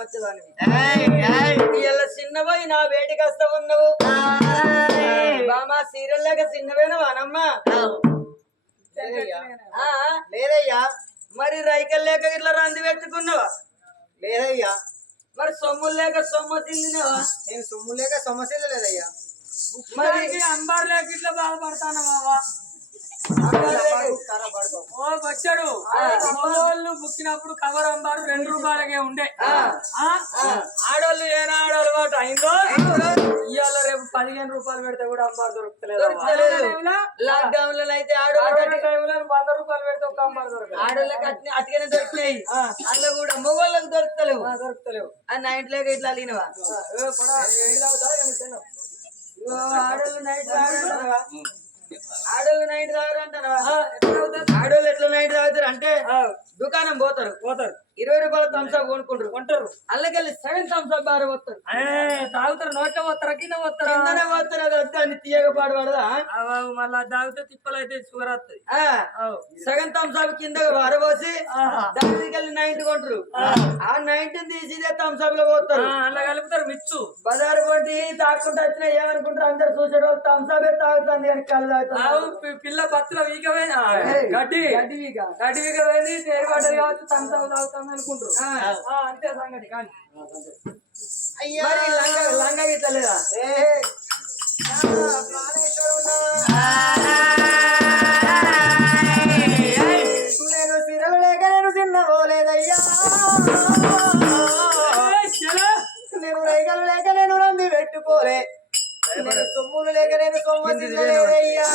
వచ్చేదాన్ని ఇలా చిన్నపోయి నా వేటికి వస్తా ఉన్నావు లేదయ్యా. మరి రైకల్ లేక ఇట్లా రంది పెట్టుకున్నావా? లేదయ్యా. మరి సొమ్ములు లేక సొమ్ము తిండినవా? నేను సొమ్ము లేక సమస్యలు లేదయ్యా మరి అంబార్ లేక ఇట్లా బాధపడతాను పడుకో. ఓ వచ్చాడు మగవాళ్ళు బుక్కినప్పుడు కవర్ అంబారు రెండు రూపాయలకే ఉండే. ఆ? ఆడోళ్ళు ఏనా ఆడవాటు అయిందో? పదిహేను రూపాయలు పెడితే కూడా అంబారు దొరుకుతలేదు. దొరుకుతలేదు. లాక్డౌన్లో అయితే ఆడోళ్ళకి టైంలో వంద రూపాయలు పెడితే ఒక అంబారు దొరకదు. ఆడోళ్ళకి అట్నే అటుకనే దొరుకుతాయి. అందులో కూడా మగవాళ్ళకి దొరుకుతలేవు. దొరుకుతలేవు. ఆ నైట్ లేక ఇట్లా. ఇగో ఆడోళ్ళు నైట్ ఆడోళ్ళు నైట్ తాగుతారు? ఆడోళ్ళు ఎట్లా నైట్ తాగుతారు? అంటే దుకాణం పోతారు. పోతారు. ఇరవై రూపాయల థమ్స్అప్ కొనుక్కుంటారు. కొంటారు. అల్లకెళ్ళి సగం థమ్స్అప్ బార పోతారు. తాగుతారు నోట్లో పోతారా కింద పోతారా? కిందనే పోతారు అది వద్ద అని తీయక పాడు పడదా అవ్వ, మళ్ళా తాగితే తిప్పలు అయితే షుగర్ వస్తుంది ఆ, సగం థమ్స్అప్ కింద బారబోసి ఆహా. దానికి వెళ్ళి నైన్టీ కొంటారు. ఆ. నైన్టీ తీసి థమ్స్అప్లో పోతారు. అలా కలుపుతారు మిచ్చు. బజారు కొంటి తాకుంటూ వచ్చినా ఏమనుకుంటారు అందరు చూసేటోళ్ళు థమ్స్అప్ తాగుతుంది కానీ కళ్ళు తాగుతారు పిల్ల బతుల వీకమైంది గడ్డి. గడ్డి వీక. గడ్డి వీకమైంది కావచ్చు తంతా తాగుతాం అనుకుంటారు. అంతే సంగతి కానీ. మరి లంగా లంగా గిట్ల లేదా. నేను సిరలు లేక నేను చిన్నపోలేదయ్యా. నేను రైగలు లేక నేను రంది పెట్టుకోలే. నేను సొమ్ములు లేక నేను సొమ్ము తినలేదయ్యా.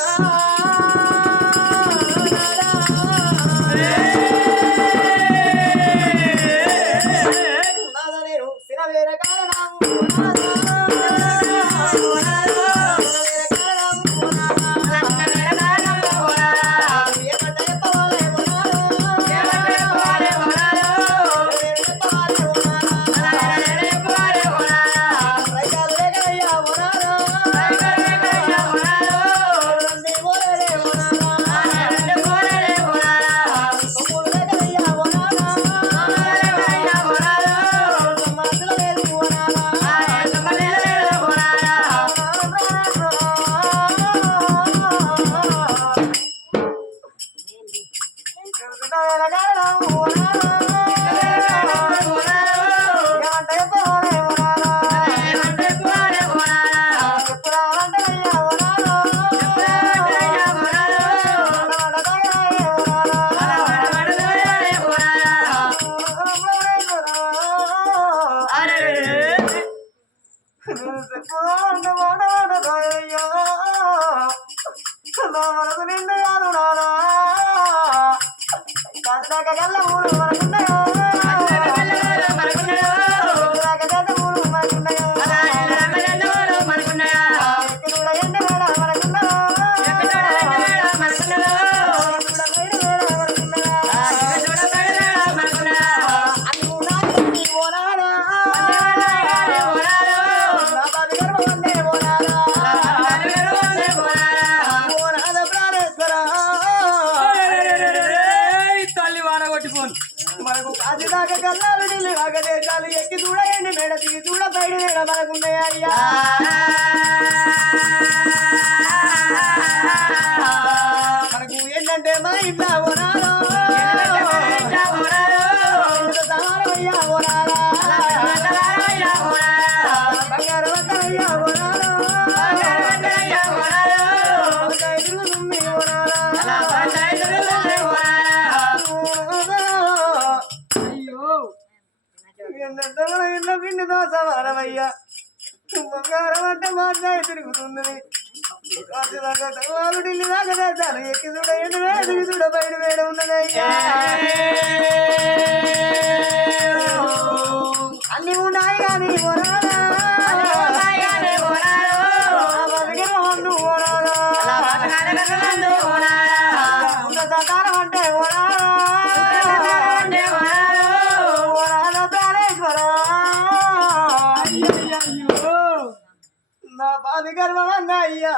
మన ఇంట్లో పిండి దోశ వాడవయ్యా బంగారం అంటే మాట్లాడి తిరుగుతుంది. ఢిల్లీ దాకా దేశాలు ఎక్కి చూడ ఎండు వేడ చూడ బయట వేడ ఉన్నదయ్యా. అన్ని ఉన్నాయి కానీ గర్వం అన్నా అయ్యా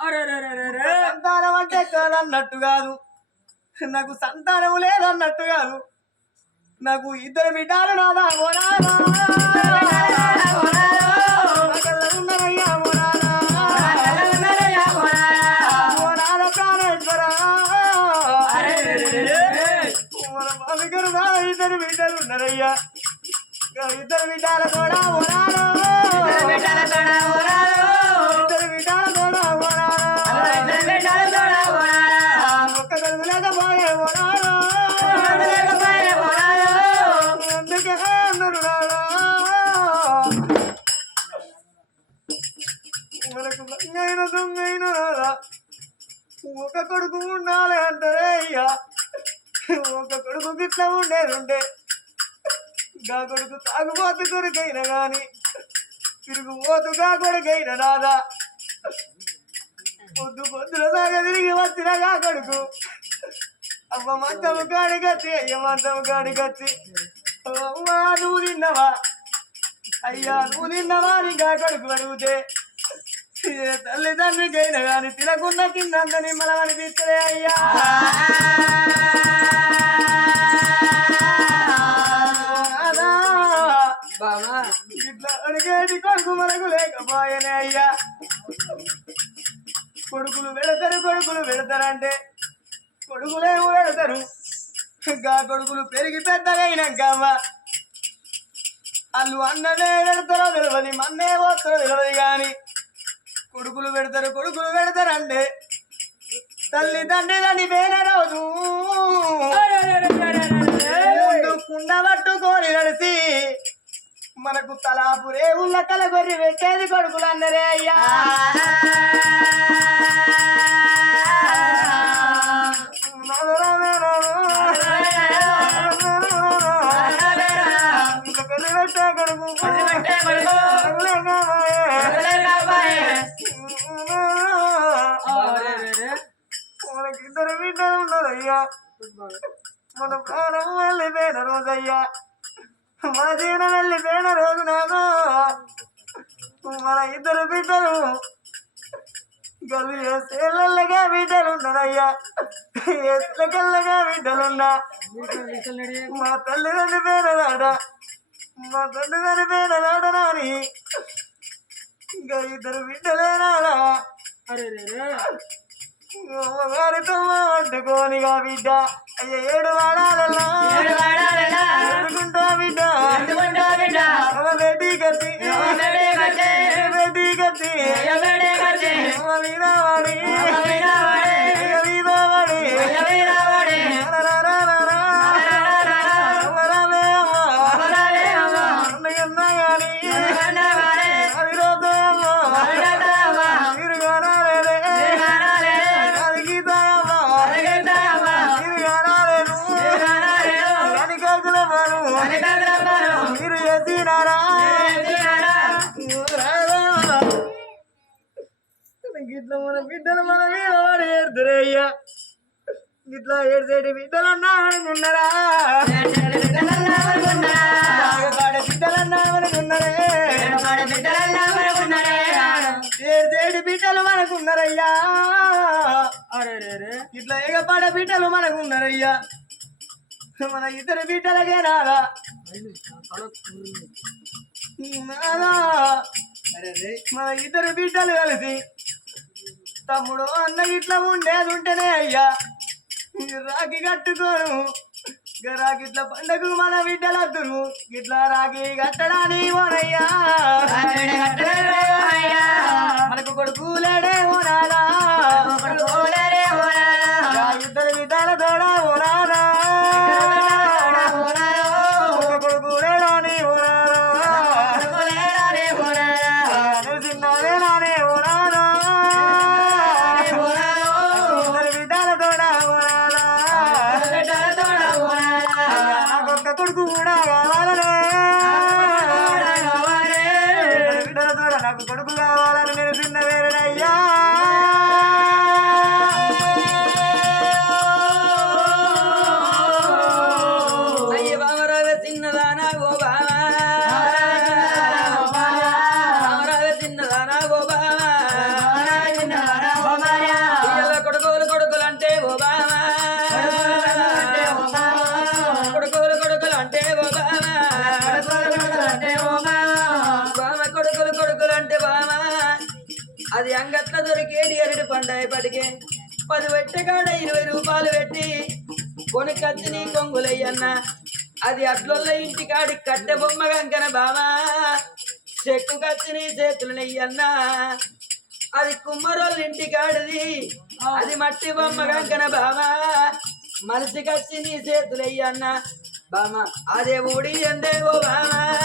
అరే రే రే రే రే. సంతానం అంటే కాదన్నట్టు కాదు. నాకు సంతానం లేదన్నట్టు కాదు. నాకు ఇద్దరు బిడ్డలు నాదా ఇద్దరు బిడ్డలు ఉన్నారయ్యా. ఇద్దరు బిడ్డల కూడా కొడుకైనా గాని తిరుగుబోతుగా కొడుకైన నాదా? పొద్దు పొద్దున దాకా తిరిగి వచ్చినగా కొడుకు? అమ్మ మంచము కాడికొచ్చి అయ్య మంచము కాడికొచ్చి అవ్వా నువ్వు తిన్నవా? అయ్యా నువ్వు తిన్నవా? నీకా కొడుకు అడిగితే తల్లిదండ్రికైనా కానీ తినకుండా కిందందని మనం అయ్యా. లేకపోయేనే అయ్యా. కొడుకులు వెళతారు కొడుకులు వెళతారంటే కొడుకులేమో వెళతారు. ఇంకా కొడుకులు పెరిగి పెద్దగైనాక వాళ్ళు అన్నదే వెళతారో తెలియదు మన్నే పోతారో తెలియదు కానీ కొడుకులు పెడతారు కొడుకులు పెడతారంటే తల్లి తండ్రి తండ్రి వేరే రోజు కుండ పట్టుకొని నడిచి మనకు తలాపురే ఉల్ల తల గొర్రె పెట్టేది కొడుకులు అన్నరే అయ్యా గిట్లా ఏడ్చేటి బిడ్డలు అన్నా అనుకున్నారా ఏడ్చేటి బిడ్డలు మనకున్నారయ్యా ఇట్లా ఏగపాడ బిడ్డలు మనకున్నారయ్యా మన ఇద్దరు బిడ్డలకే నాగా మన ఇద్దరు బిడ్డలు కలిసి తమ్ముడు అన్న ఇట్లా ఉండేది ఉంటేనే అయ్యా. రాఖీ కట్టుకోను. ఇక రాఖీ ఇట్లా పండగకు మన బిడ్డలద్దురు ఇట్లా రాఖీ కట్టడానికి ఓనయ్యా మనకు కొడుకు లేడే ఓనాలా ఎరటి పది పెట్టగాడ ఇరవై రూపాయలు పెట్టి కొనుకచ్చి నీ కొంగులయ్యన్న. అది అట్లొల్ల ఇంటికాడి కట్టె బొమ్మ కంకన బావా. చెక్కు కచ్చి నీ చేతులు నెయ్యన్నా. అది కుమ్మరోళ్ళ ఇంటికాడిది. అది మట్టి బొమ్మ కంకన బావా. మనిషి కచ్చి నీ చేతులయ్యన్న బామా అదే ఊడి అందేవో బామా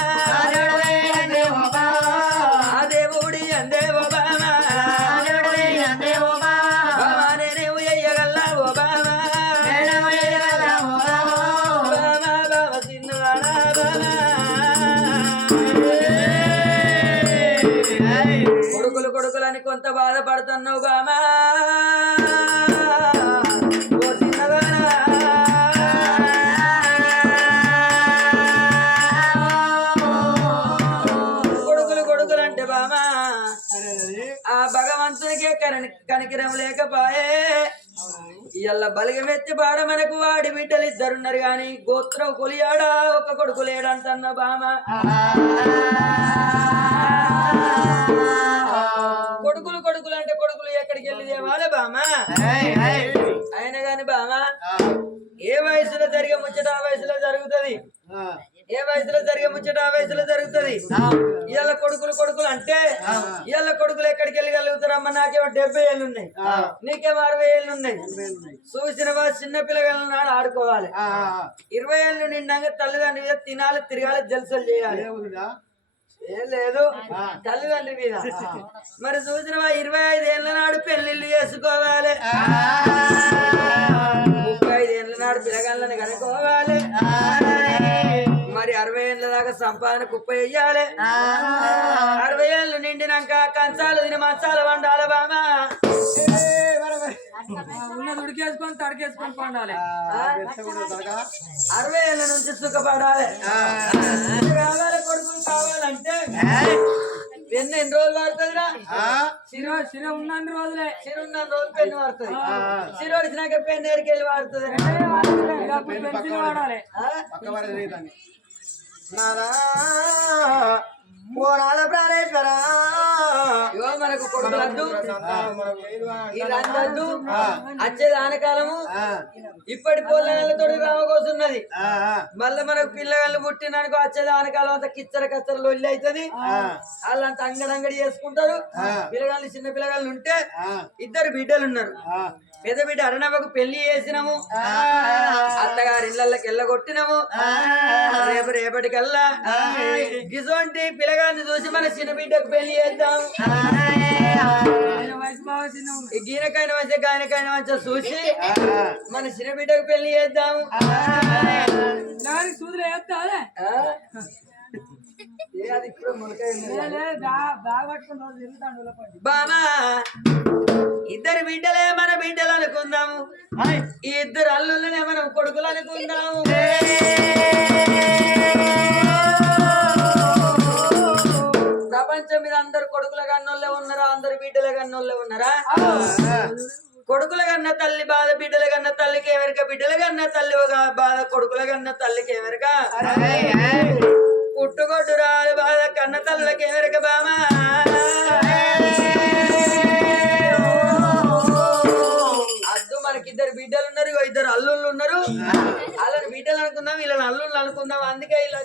ఇయ్యాల బలిగమెత్తి బాడ మనకు వాడి బిడ్డలు ఇద్దరున్నారు గాని గోత్రం కొలియాడా? ఒక కొడుకు లేడంటన్న బామ కొడుకులు కొడుకులు అంటే కొడుకులు ఎక్కడికి వెళ్ళి దేవాలే బామ అయినా గాని బామ ఏ వయసులో జరిగే ముచ్చట ఆ వయసులో జరుగుతది? ఏ వయసులో జరిగే ముచ్చట ఆ వయసులో జరుగుతది? ఇవాళ కొడుకులు కొడుకులు అంటే ఇవాళ కొడుకులు ఎక్కడికి వెళ్ళగలుగుతారమ్మ నాకేమో డెబ్బై ఏళ్ళు ఉన్నాయి. నీకేమో అరవై ఏళ్ళు ఉన్నాయి. చూసిన వాళ్ళు చిన్న పిల్లగాళ్ళ నాడు ఆడుకోవాలి. ఇరవై ఏళ్ళు నిండాక తల్లిదండ్రి మీద తినాలి తిరగాలి జల్సలు చేయాలి. ఏం లేదు. తల్లిదండ్రి మీద. మరి చూసిన ఇరవై ఐదు ఏళ్ళ నాడు పెళ్ళిళ్ళు చేసుకోవాలి. నాడు పిల్లగాళ్ళని కనుక్కోవాలి మరి అరవై ఏళ్ళ దాకా సంపాదన కుప్ప వేయాలి అరవై ఏళ్ళు నిండినాక కంచాలు తిని మంచాలు వండాలి బామా. ఉన్నది ఉడికేసుకొని తడికేసుకొని పండాలి. అరవై ఏళ్ళ నుంచి సుఖపడాలి. కావాలి కొడుకులు కావాలంటే పెన్ను ఎన్ని రోజులు పడుతుందిరా? శిర శిర ఉన్నన్ని రోజులే. చిరున్న రోజు పెన్ను పడుతుంది చిరు వచ్చినాక పెన్ను ఎరికి వెళ్ళి పడుతుంది ఇలా పెన్సిల్ వాడాలి. ఓనాల ప్రాణేశ్వర. మనకు కొడుకులద్దు ఈ రంగద్దు వచ్చే దానకాలము ఇప్పటి పొల్లతో రామకోసున్నది. మళ్ళీ మనకు పిల్లగాళ్ళు పుట్టినానికి వచ్చే దానకాలం అంతా కిచ్చర కచ్చర లొల్లి అవుతుంది వాళ్ళంతా అంగడంగడి చేసుకుంటారు. పిల్లగాళ్ళు చిన్న పిల్లగాళ్ళు ఉంటే ఇద్దరు బిడ్డలు ఉన్నారు పెద్ద బిడ్డ అరణవకు పెళ్ళి చేసినాము. అత్తగారి ఇళ్ళకి వెళ్ళగొట్టినాము. రేపు రేపటికల్లా గిసోంటి పిల్లగాన్ని చూసి మన చిన్న బిడ్డకు పెళ్ళి చేద్దాం. గీనకైనా మంచిగా గాయనకైనా మంచిగా చూసి మన చిన్న బిడ్డకు పెళ్ళి చేద్దాం. సూదులు. బాగా తిరుగుతాడు ఇద్దరు బిడ్డలే మన బిడ్డలు అనుకుందాము. ఈ ఇద్దరు అల్లులనే మనం కొడుకులు అనుకుందాము. ప్రపంచం మీద అందరు కొడుకుల కన్నోళ్ళే ఉన్నారా? అందరు బిడ్డల కన్నోళ్ళే ఉన్నారా? కొడుకుల కన్న తల్లి బాధ బిడ్డల కన్న తల్లికి ఎవరిక? బిడ్డల కన్న తల్లి బాధ కొడుకుల కన్న తల్లికి ఎవరిక? పుట్టుకొట్టు రాదు బాధ కన్న తల్లికి ఎవరిక బామా? ఇద్దరు అల్లుళ్ళు ఉన్నారు. వాళ్ళని బిడ్డలు అనుకుందాం వీళ్ళని అల్లుళ్ళు అనుకుందాం. అందుకే ఇలా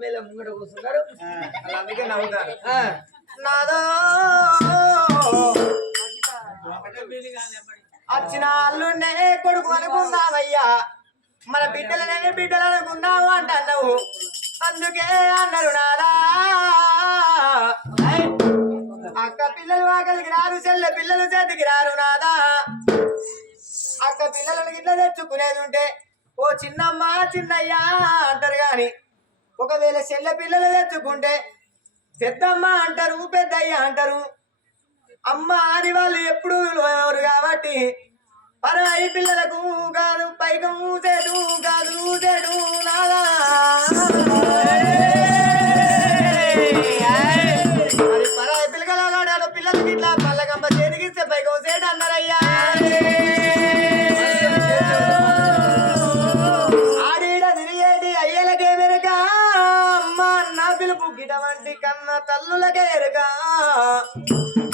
నెల ముంగట కూర్చున్నారు. అందుకే నవ్వుతారు. నాదో. వచ్చిన అల్లుండే కొడుకు అనుకుందామయ్యా. మన బిడ్డలనే బిడ్డలు అనుకుందాము అంటున్నావు. అందుకే అన్నారు నాదా. అక్క పిల్లలు ఆకలికి రారు చెల్లె పిల్లలు చేతికి రారు నాదా. అక్క పిల్లలను ఇట్లా తెచ్చుకునేది ఉంటే ఓ చిన్నమ్మ చిన్నయ్యా అంటారు కానీ ఒకవేళ చెల్లె పిల్లలు తెచ్చుకుంటే పెద్దమ్మ అంటారు పెద్దయ్య అంటారు. అమ్మ అని వాళ్ళు ఎప్పుడు ఎవరు కాబట్టి పరాయి పిల్లలకు కాదు పైకం ఊసేడు కాదు ఊసేడు నాదా. పన్నులకే ఎరక.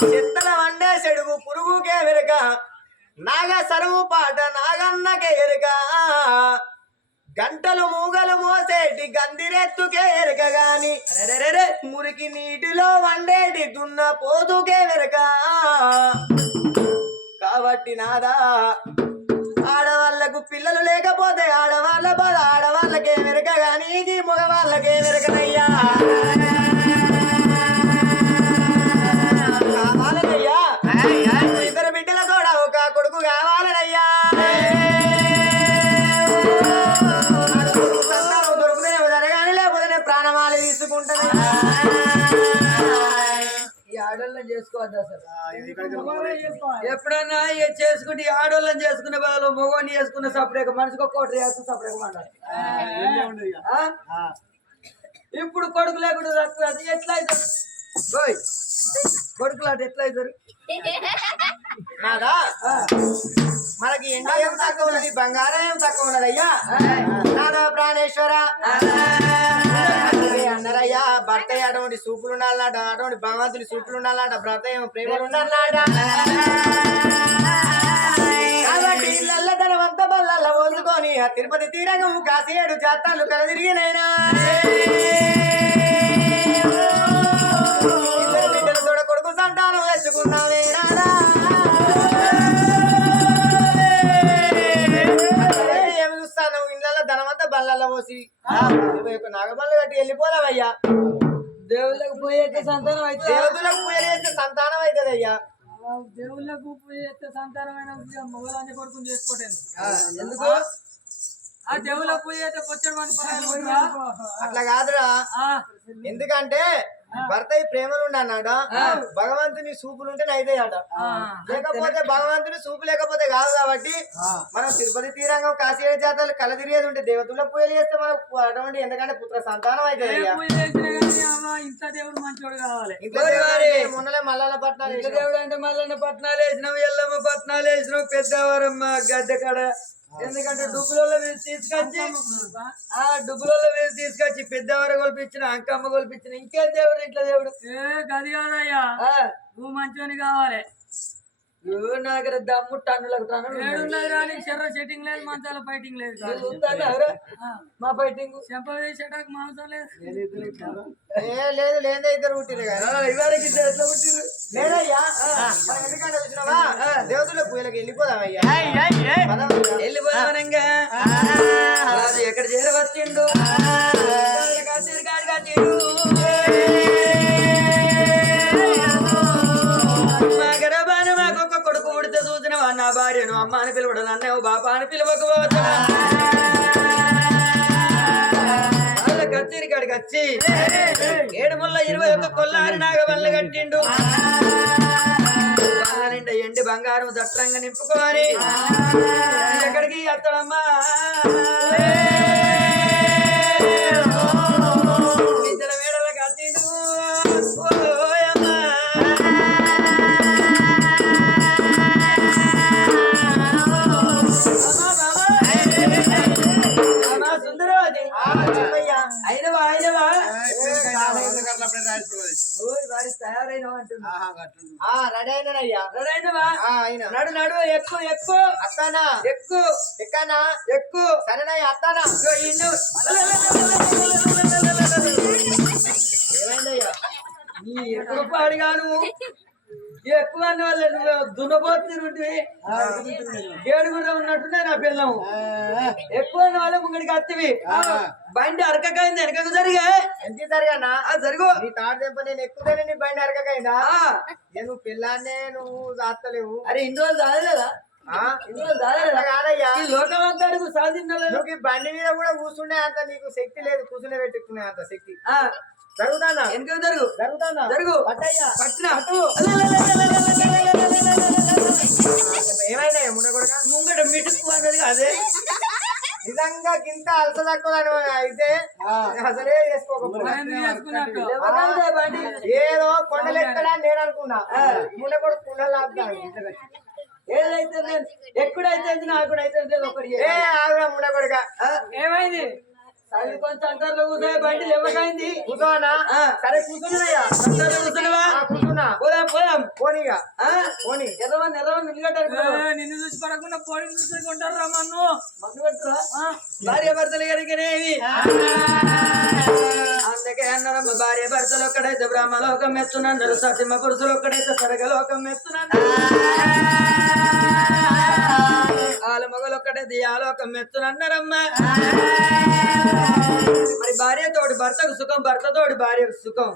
చెత్తల వండే చెడుగు పురుగుకే వెరక. నాగ సరువు పాట నాగన్నకే ఎరక. గంటలు మూగలు మోసేటి గందిరెత్తుకే ఎరక గాని. మురికి నీటిలో వండేటి దున్న పోతుకే వెరక. కాబట్టి నాదా ఆడవాళ్ళకు పిల్లలు లేకపోతే ఆడవాళ్ళ బాధ ఆడవాళ్ళకే వెరక గాని మగవాళ్ళకే వెరకనయ్యా. చేసుకోవద్దు ఇక చేసుకుంటే ఆడోళ్ళని చేసుకునే వాళ్ళు మగవాడిని చేసుకున్న సపరేక మనిషికి ఒక్కోటి చేస్తూ సపరేక మాట్లాడు ఇప్పుడు కొడుకు లేకుండా రక్తం ఎట్లా అవుతారు ఓయ్, కొడుకులు అటు ఎట్లా అవుతారు నాదా మనకి ఎండ ఏం తక్కువ ఉన్నది బంగారం ఏం తక్కువ ఉన్నది అయ్యా? నాదా ప్రాణేశ్వర? అన్నారయ్యా భర్త అటువంటి సూపులు ఉండాలంట అటువంటి భగవంతుని సూపులు ఉండాలంట భర్త ఏమో ప్రేమలు ఉండాలన్నట కాబట్టి నల్లధనం అంత బల్లల్ల తిరుపతి తీరగం కాసేడు జాతాలు కలదిరిగినైనా ఇద్దరు బిడ్డలు తోడ కొడుకు సంతానం తెచ్చుకున్నామే బళ్ళల్లో పోసి నాగబల్లు కట్టి వెళ్ళిపోదామయ్యా. దేవుళ్ళకి పోయేక సంతానం అయితే దేవతలకు పూజ చేస్తే సంతానం అవుతుంది అయ్యా దేవుళ్ళకు పూజ చేస్తే సంతానమైన మొగలాన్ని కొడుకుని చేసుకోవటం ఎందుకు? ఆ? దేవుళ్ళకు పూజ చేస్తే మంది అట్లా కాదురా. ఎందుకంటే భర్త ఈ ప్రేమలు ఉండన్నాడ భగవంతుని సూపులు ఉంటే అయితాయట లేకపోతే భగవంతుని సూపు లేకపోతే కాదు కాబట్టి మనం తిరుపతి తీరంగం కాశీ జాతరలు కల తిరిగేది ఉంటే దేవతల పూజలు చేస్తే మనకు అటువంటి ఎందుకంటే పుత్ర సంతానం అమ్మ ఇంత దేవుడు మంచోడు కావాలి. మొన్నలే మల్లల పట్నాలు దేవుడు అంటే మల్లన్న పట్నాలు వేసినావు ఎల్లమ్మ పట్నాలు వేసినావు పెద్దవారమ్మ గద్దె కాడ. ఎందుకంటే డబ్బులలో వేసి తీసుకొచ్చి ఆ డబ్బులలో వేసి తీసుకొచ్చి పెద్దవారు కొలిపించిన అంకమ్మ కొలిపించిన ఇంకేం దేవుడు ఇంట్లో దేవుడు? ఏ గది కాదయ్యా. నువ్వు మంచోని కావాలి. నువ్వు నా దగ్గర దమ్ము టన్నులకు టన్నులు చెర్ర సెట్టింగ్ లేదు మంచాల ఫైటింగ్ లేదు? మా ఫైటింగ్? చెంప వేసేటానికి మాంసం లేదు. ఏ లేదు లేదే ఇద్దరు పుట్టిరు ఇవరికి ఇద్దరు ఎట్లా పుట్టిర్రు? లేదయ్యా. ఎందుకంటే వచ్చినావా దేవతల పూజలకు వెళ్ళిపోదామయ్యా ఎక్కడ చేరవచ్చిండు కాసిరికాడు కట్టిండు. మా గర్భాన మాకు ఒక కొడుకు ఉడితే చూసినవా నా భార్యను అమ్మ అని పిలవడు నన్ను బాప అని పిలవకపోవచ్చు వాళ్ళ కాడికి వచ్చి ఏడు ముళ్ళ ఇరవై ఒక్క కొల్లారి నాగవల్ల కట్టిండు వాళ్ళ నిండా ఎండి బంగారం దట్టంగా నింపుకొని ఎక్కడికి అత్తడమ్మా నడు నడు ఎక్కువ ఎక్కువ అత్తానా? ఎక్కువ ఎక్కానా? ఎక్కువ సరేనయ్యా అత్తానా? ఏమైందయ్యా? నీ వాళ్ళు నువ్వు దున్నపోతుంటే ఏడు కూడా ఉన్నట్టున్నా నా పిల్లము ఎక్కువ వాళ్ళు ముంగడికి అత్తివి బండి అరకకైంది వెనకకు జరిగా. ఎంత సరిగా ఆ జరుగు. నీ తాడు దెబ్బ నేను ఎక్కుతేనే నీ బండి అరకకైందా? నేను పిల్లాన్నే నువ్వు దాస్తలేవు అరే ఇన్ని రోజులు దాదలేదా బండి మీద కూడా కూర్చునే అంత నీకు శక్తి లేదు కూర్చునే పెట్టుకునే అంత శక్తి. జరుగుతానా? వెనకకు జరుగు? జరుగుతానా? జరుగు. పట్టయ్యా. పట్టిన. ఏమైనా మున కొడుక? ముంగట మిటుకు అన్నది అదే. నిజంగా గింత అలస తక్కువ అయితే అసలే చేసుకోకపోతే ఎందుకు ఏదో కొండలు ఎక్కడా నేను అనుకున్నా. మున కొడుకు కుండలు ఆపుతాను ఏదైతే నేను ఎక్కడైతే నాకుడైతే ఒకటి ఏ ఆగురా మున కొడుక. ఏమైంది? కూర్చోనా. సరే కూర్చున్నావా? కూర్చున్నా. పోదాం పోదాం. పోనీగా. ఆ? పోనీ. నిన్ను చూసి పడకుండా పోటీ చూసి కొంటారు రమ్మను మందు పెట్టురా భార్య భర్తలు కనుకనేవి అందుకే అన్నారమ్మ భార్య భర్తలు ఒక్కడైతే బ్రహ్మలోకం మెచ్చునన్నారు సతిమ పురుషులు ఒక్కడైతే సరగలోకం మెచ్చునన్నారు వాళ్ళ మొగలు ఒక్కడైతే ఆలోకం మెచ్చునన్నారమ్మ మరి భార్య తోటి భర్తకు సుఖం భర్త తోటి భార్యకు సుఖం.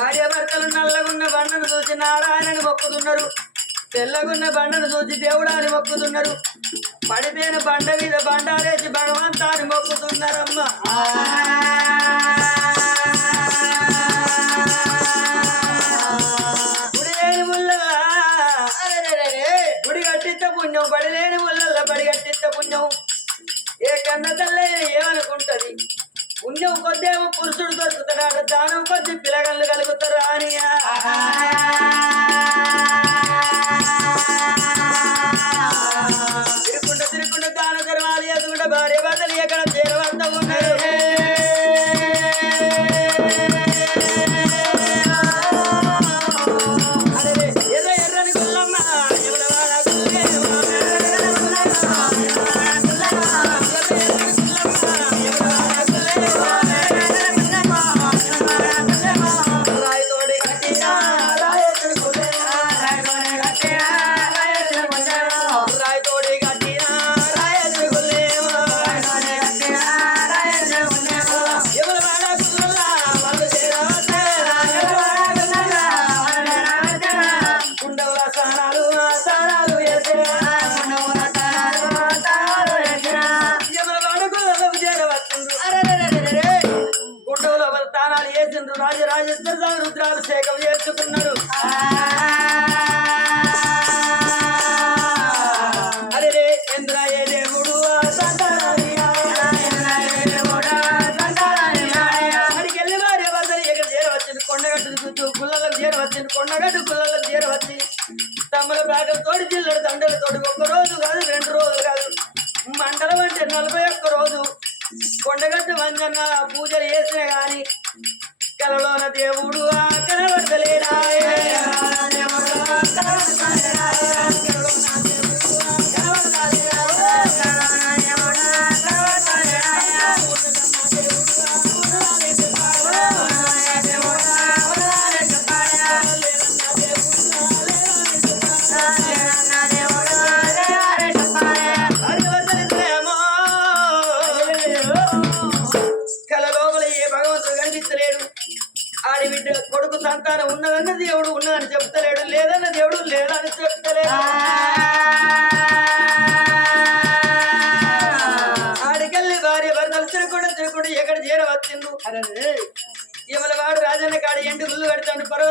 భార్య భర్తలు నల్లగున్న బండను చూసి నారాయణని మొక్కుతున్నారు. తెల్లగున్న బండను చూసి దేవుడాని మొక్కుతున్నారు. పడిపోయిన బండ మీద బండారేసి భగవంతాన్ని మొక్కుతున్నారమ్మ. గుడి లేని ముళ్ళ గుడి కట్టిస్తే పుణ్యం బడి పుణ్యం కొద్దేమో పురుషుడు దొరుకుతాడు దానం కొద్ది పిల్లగళ్ళు కలుగుతారు అని చేరవచ్చింది కొండగట్టు గుల్లలకు చేరవచ్చి తమ్ముల బ్యాగం తోడి జిల్లడు దండల ఒక్క రోజు కాదు రెండు రోజులు కాదు. మండలం అంటే నలభై ఒక్క రోజు. కొండగట్టు వంజన్న పూజలు చేసినా కానీ కలలోన దేవుడు ఆ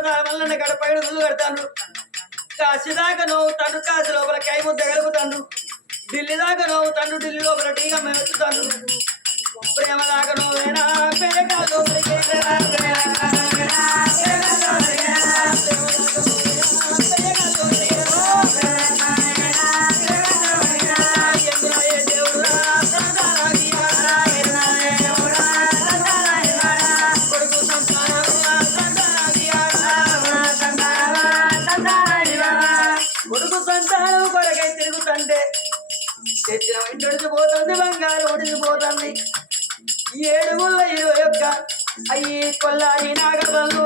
కడతాడు పర్వతాల మల్లన్న కడతాను కాశీదాకా నోవు తండ్రు కాశీ లోపల కై ముద్ద గలుపుతాడు ఢిల్లీ దాకా నోవు తండ్రు ఢిల్లీ లోపల టీగా మెచ్చుతాను ప్రేమ దాకా నవ్వేనా ప్రేమ ఏడుగుల ముళ్ళ యొక్క అయ్యి కొల్లాయి నాగబల్లు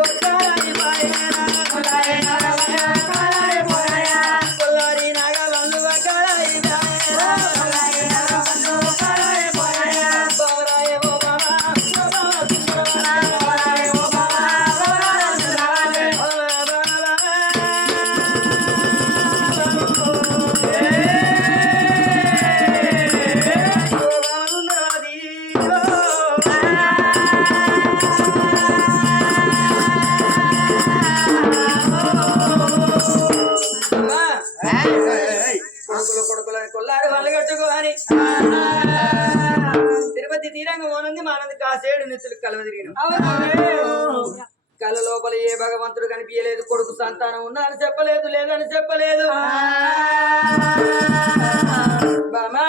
సంతానం ఉన్నా అని చెప్పలేదు లేదని చెప్పలేదు. బామా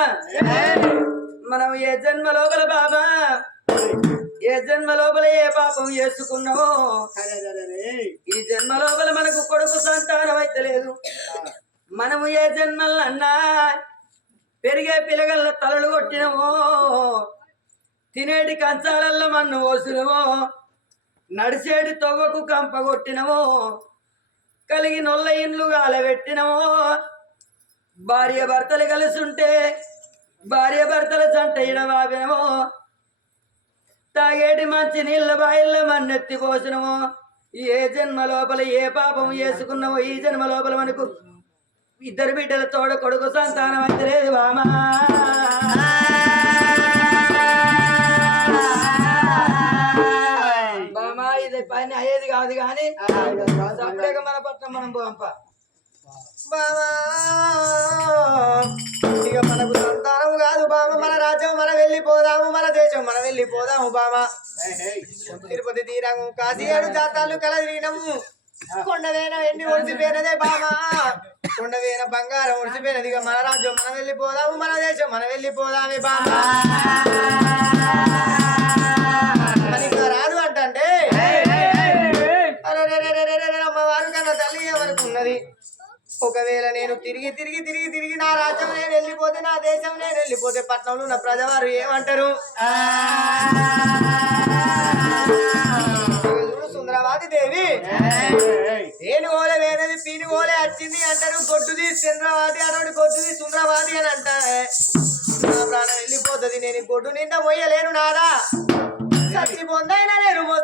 మనం ఏ జన్మ లోపల బాబా ఏ జన్మ లోపల ఏ పాపం చేసుకున్నావో ఈ జన్మ లోపల మనకు కొడుకు సంతానం అయితే లేదు. మనము ఏ జన్మలన్నా పెరిగే పిలగల్ల తలలు కొట్టినమో తినేటి కంచాలల్లో మన్ను పోసినమో నడిచేటి తొవ్వకు కంప కొట్టినమో కలిగి నొల్ల ఇండ్లు గాలబెట్టినమో భార్య భర్తలు కలిసి ఉంటే భార్య భర్తలు జంట ఇడవాపినమో తాగేటి మంచి నీళ్ళ బాయిల్లో మన్నెత్తి పోసినమో ఏ జన్మ లోపల ఏ పాపం చేసుకున్నామో ఈ జన్మ లోపల మనకు. ఇద్దరు బిడ్డల తోడ కొడుకు సంతానం అయితే లేదు బామా. కాదు కానీ సపరేగా మన పట్ల మనం పంప ఇక మనకు సంతానం కాదు బామ మన రాజ్యం మనం వెళ్ళిపోదాము మన దేశం మనం వెళ్ళిపోదాము బామ తిరుపతి తీరాము కాశీ ఏడు జాతాలు కలదిరినము. కొండవేన ఎన్ని ఒడిసిపోయినదే బామ కొండవేన బంగారం ఒడిసిపోయినది. ఇక మన రాజ్యం మనం వెళ్ళిపోదాము మన దేశం మనం వెళ్ళిపోదామే బామ ఒకవేళ నేను తిరిగి తిరిగి తిరిగి తిరిగి నా రాజ్యం నేను వెళ్ళిపోతే నా దేశం నేను వెళ్ళిపోతే పట్నంలో ఉన్న ప్రజవారు ఏమంటారు? సుందరవాది దేవి. నేను ఓలే వేనది పీని ఓలే వచ్చింది అంటారు. గొడ్డుది చంద్రవాది అన్నాడు గొడ్డుది సుందరవాది అని అంటారు నా ప్రాణం వెళ్ళిపోతుంది నేను గొడ్డు నిండా మొయ్యలేను నాదా.